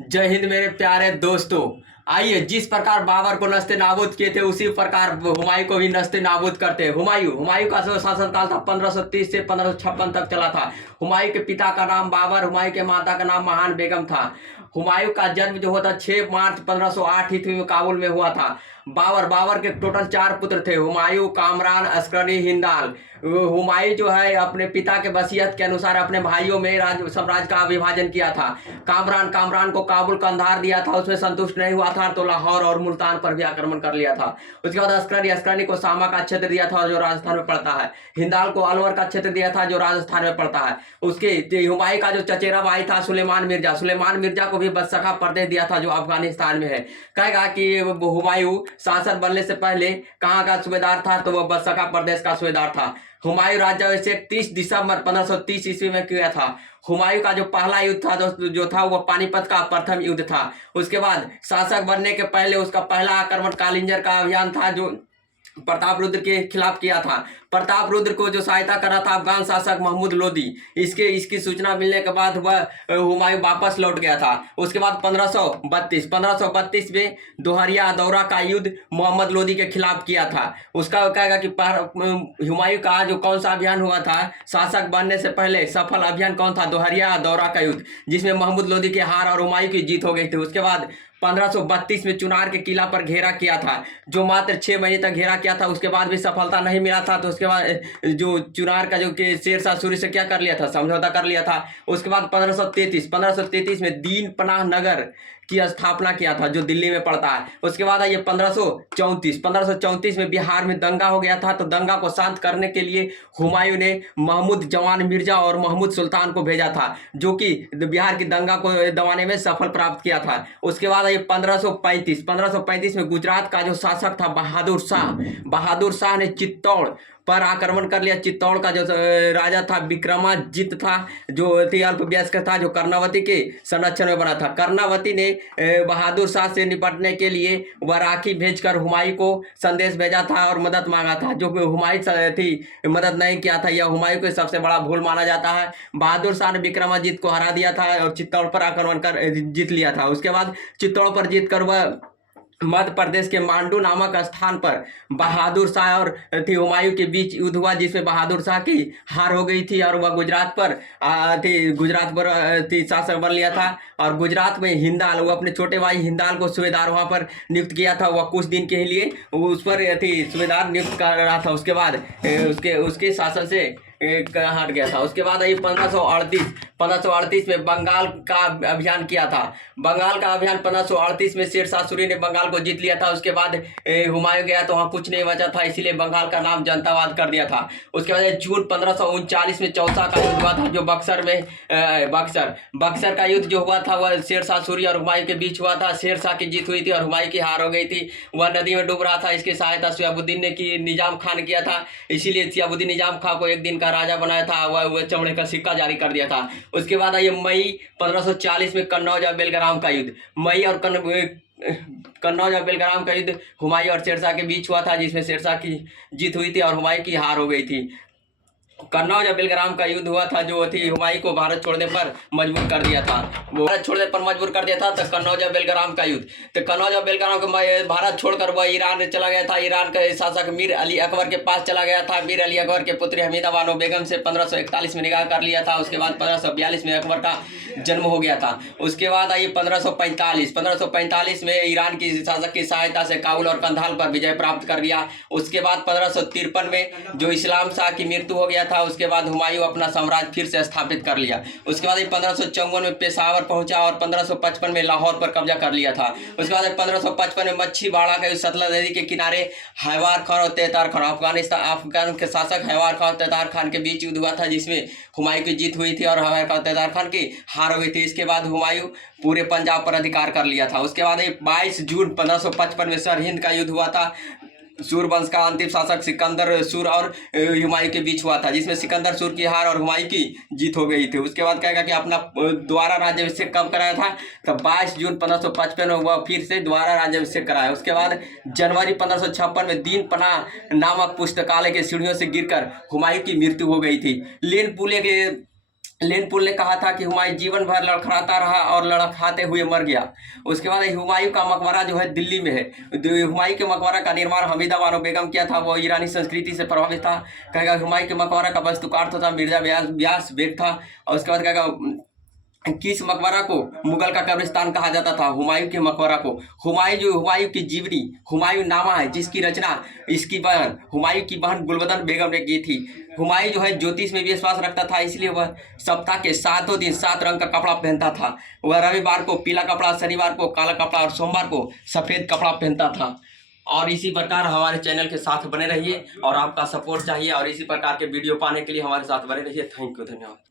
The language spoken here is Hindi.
जय हिंद मेरे प्यारे दोस्तों। आइए, जिस प्रकार बाबर को नस्ते नाबूद किए थे उसी प्रकार हुमायूं को भी नस्ते नाबूद करते हैं। हुमायूं का शासनकाल था 1530 से 1556 तक चला था। हुमायूं के पिता का नाम बाबर, हुमायूं के माता का नाम महान बेगम था। हुमायूं का जन्म जो हुआ था 6 मार्च 1508 ईस्वी में काबुल में हुआ था। बाबर के टोटल 4 पुत्र थे, हुमायूं, कामरान, अस्करनी, हिंदाल। हुमायूं जो है अपने पिता के वसीयत के अनुसार अपने भाइयों में साम्राज्य का विभाजन किया था। कामरान को काबुल कंधार दिया था, उसमें संतुष्ट नहीं हुआ था तो लाहौर और मुल्तान पर भी आक्रमण कर लिया था। उसके बाद अस्करनी को सामा का क्षेत्र दिया था जो राजस्थान में पड़ता है। हिंदाल को अलवर का क्षेत्र दिया था जो राजस्थान में पड़ता है। उसके हुमायूं का जो चचेरा भाई था सुलेमान मिर्जा को भी बदसखा प्रदेश दिया था जो अफगानिस्तान में है। कहेगा कि हुमायूं शासक बनने से पहले कहाँ का सूबेदार था, तो वह बदसखा प्रदेश का सूबेदार था। हुमायूं राज्याभिषेक 30 दिसंबर 1530 ईस्वी में किया था। हुमायूं का जो पहला युद्ध था जो था वह पानीपत का प्रथम युद्ध था। उसके बाद शासक बनने के पहले उसका पहला आक्रमण कालिंजर का अभियान था जो प्रताप रुद्र के खिलाफ किया था। प्रताप रुद्र को जो सहायता करा था अफगान शासक महमूद लोदी। इसकी सूचना मिलने के बाद वह हुमायूं वापस लौट गया था। उसके बाद 1532 में दोहरिया दौरा का युद्ध मोहम्मद लोदी के खिलाफ किया था। उसका कहेगा कि हुमायूं का जो कौन सा अभियान हुआ था शासक बनने से पहले सफल अभियान कौन था, दोहरिया दौरा का युद्ध, जिसमें महमूद लोदी के हार और हुमायूं की जीत हो गई थी। उसके बाद 1532 में चुनार के किला पर घेरा किया था जो मात्र 6 महीने तक घेरा किया था। उसके बाद भी सफलता नहीं मिला था, तो उसके बाद जो चुनार का जो कि शेरशाह सूरी से क्या कर लिया था, समझौता कर लिया था। उसके बाद 1533 में दीन पनाह नगर की स्थापना किया था जो दिल्ली में पड़ता है। उसके बाद ये 1534 में बिहार में दंगा हो गया था, तो दंगा को शांत करने के लिए हुमायूं ने महमूद जवान मिर्जा और महमूद सुल्तान को भेजा था जो कि बिहार की दंगा को दबाने में सफल प्राप्त किया था। उसके बाद ये 1535 में गुजरात का जो शासक था बहादुर शाह ने चित्तौड़ पर आक्रमण कर लिया। चित्तौड़ का जो राजा था विक्रमाजित था जो अल्पवयस्क था, जो कर्णावती के संरक्षण में बना था। कर्णावती ने बहादुर शाह से निपटने के लिए वह राखी भेजकर हुमायूं को संदेश भेजा था और मदद मांगा था, जो हुमायूं थी मदद नहीं किया था। यह हुमायूं को सबसे बड़ा भूल माना जाता है। बहादुर शाह ने विक्रमाजित को हरा दिया था और चित्तौड़ पर आक्रमण कर जीत लिया था। उसके बाद चित्तौड़ पर जीत कर वह मध्य प्रदेश के मांडू नामक स्थान पर बहादुर शाह और हुमायूं के बीच युद्ध हुआ, जिसमें बहादुर शाह की हार हो गई थी और वह गुजरात पर शासक बन लिया था। और गुजरात में हिंदाल, वो अपने छोटे भाई हिंदाल को सूबेदार वहां पर नियुक्त किया था। वह कुछ दिन के लिए उस पर सूबेदार नियुक्त कर रहा था। उसके बाद उसके शासन से हट गया था। उसके बाद ये 1538 में बंगाल का अभियान किया था। बंगाल का अभियान 1538 में शेरशाह सूरी ने बंगाल को जीत लिया था। उसके बाद हुमायूं गया तो वहाँ कुछ नहीं बचा था, इसीलिए बंगाल का नाम जनतावाद कर दिया था। उसके बाद जून 1539 में चौसा का युद्ध हुआ था जो बक्सर का युद्ध जो हुआ था वह शेरशाह सूरी और हुमायूं के बीच हुआ था। शेरशाह की जीत हुई थी और हुमायूं की हार हो गई थी। वह नदी में डूब रहा था, इसकी सहायता शिहाबुद्दीन ने की, निजाम खान किया था, इसीलिए शिहाबुद्दीन निजाम खान को एक दिन का राजा बनाया था। वह चमड़े का सिक्का जारी कर दिया था। उसके बाद ये मई 1540 में कन्नौज और बेलगाम का युद्ध, कन्नौज और बेलगाम का युद्ध हुमायूं और शेरशाह के बीच हुआ था, जिसमें शेरशाह की जीत हुई थी और हुमायूं की हार हो गई थी। कन्नौज और बेलगाम का युद्ध हुआ था जो थी हुमायूं को भारत छोड़ने पर मजबूर कर दिया था। तो कन्नौज और बेलगाम का युद्ध, तो कन्नौज और बेलगाम को भारत छोड़कर वह ईरान चला गया था। ईरान के शासक मीर अली अकबर के पास चला गया था। मीर अली अकबर के पुत्री हमीदा बानो बेगम से 1541 में निकाह कर लिया था। उसके बाद 1542 में अकबर का जन्म हो गया था। उसके बाद आई 1545 में ईरान की शासक की सहायता से काबुल और कंधार पर विजय प्राप्त कर लिया। उसके बाद 1553 में जो इस्लाम शाह की मृत्यु हो गया था, उसके बाद हुमायूं अपना साम्राज्य फिर से स्थापित कर लिया। उसके बाद 1554 में पेशावर पहुंचा और 1555 में लाहौर पर कब्जा कर लिया था। उसके बाद 1555 में मच्छीवाड़ा का सतलज नदी के किनारे हैवार खान और तेतार खान, अफगान के शासक हैवार खान और तेतार खान के बीच युद्ध हुआ था, जिसमें हुमायूं की जीत हुई थी और हैवार खान और तेतार खान की हार हो गई थी। इसके बाद हुमायूं पूरे पंजाब पर अधिकार कर लिया था। उसके बाद 22 जून 1555 में सरहिंद का युद्ध हुआ था। सूर वंश का अंतिम शासक सिकंदर सूर और हुमायूं के बीच हुआ था, जिसमें सिकंदर सूर की हार और हुमायूं की जीत हो गई थी। उसके बाद कहेगा कि अपना दोबारा राज्याभिषेक कब कराया था, तो 22 जून 1555 में वह फिर से दोबारा राज्याभिषेक कराया। उसके बाद जनवरी 1556 में दीन पनाह नामक पुस्तकालय के सीढ़ियों से गिरकर हुमायूं की मृत्यु हो गई थी। लेन पुले के लेनपुल ने कहा था कि हुमायूं जीवन भर लड़खड़ाता रहा और लड़खड़ाते हुए मर गया। उसके बाद हुमायूं का मकबरा जो है दिल्ली में है। हुमायूं के मकबरा का निर्माण हमीदा बानो बेगम किया था। वो ईरानी संस्कृति से प्रभावित था। कहेगा हुमायूं के मकबरा का वास्तुकार तो था मिर्जा व्यास बेग था। और उसके बाद कहेगा किस मकबरा को मुगल का कब्रिस्तान कहा जाता था? हुमायूं के मकबरा को। हुमायूं की जीवनी हुमायूं नामा है, जिसकी रचना इसकी बहन हुमायूं की बहन गुलबदन बेगम ने की थी। हुमायूं जो है ज्योतिष में भी विश्वास रखता था, इसलिए वह सप्ताह के 7 दिन 7 रंग का कपड़ा पहनता था। वह रविवार को पीला कपड़ा, शनिवार को काला कपड़ा और सोमवार को सफ़ेद कपड़ा पहनता था। और इसी प्रकार हमारे चैनल के साथ बने रहिए और आपका सपोर्ट चाहिए और इसी प्रकार के वीडियो पाने के लिए हमारे साथ बने रहिए। थैंक यू, धन्यवाद।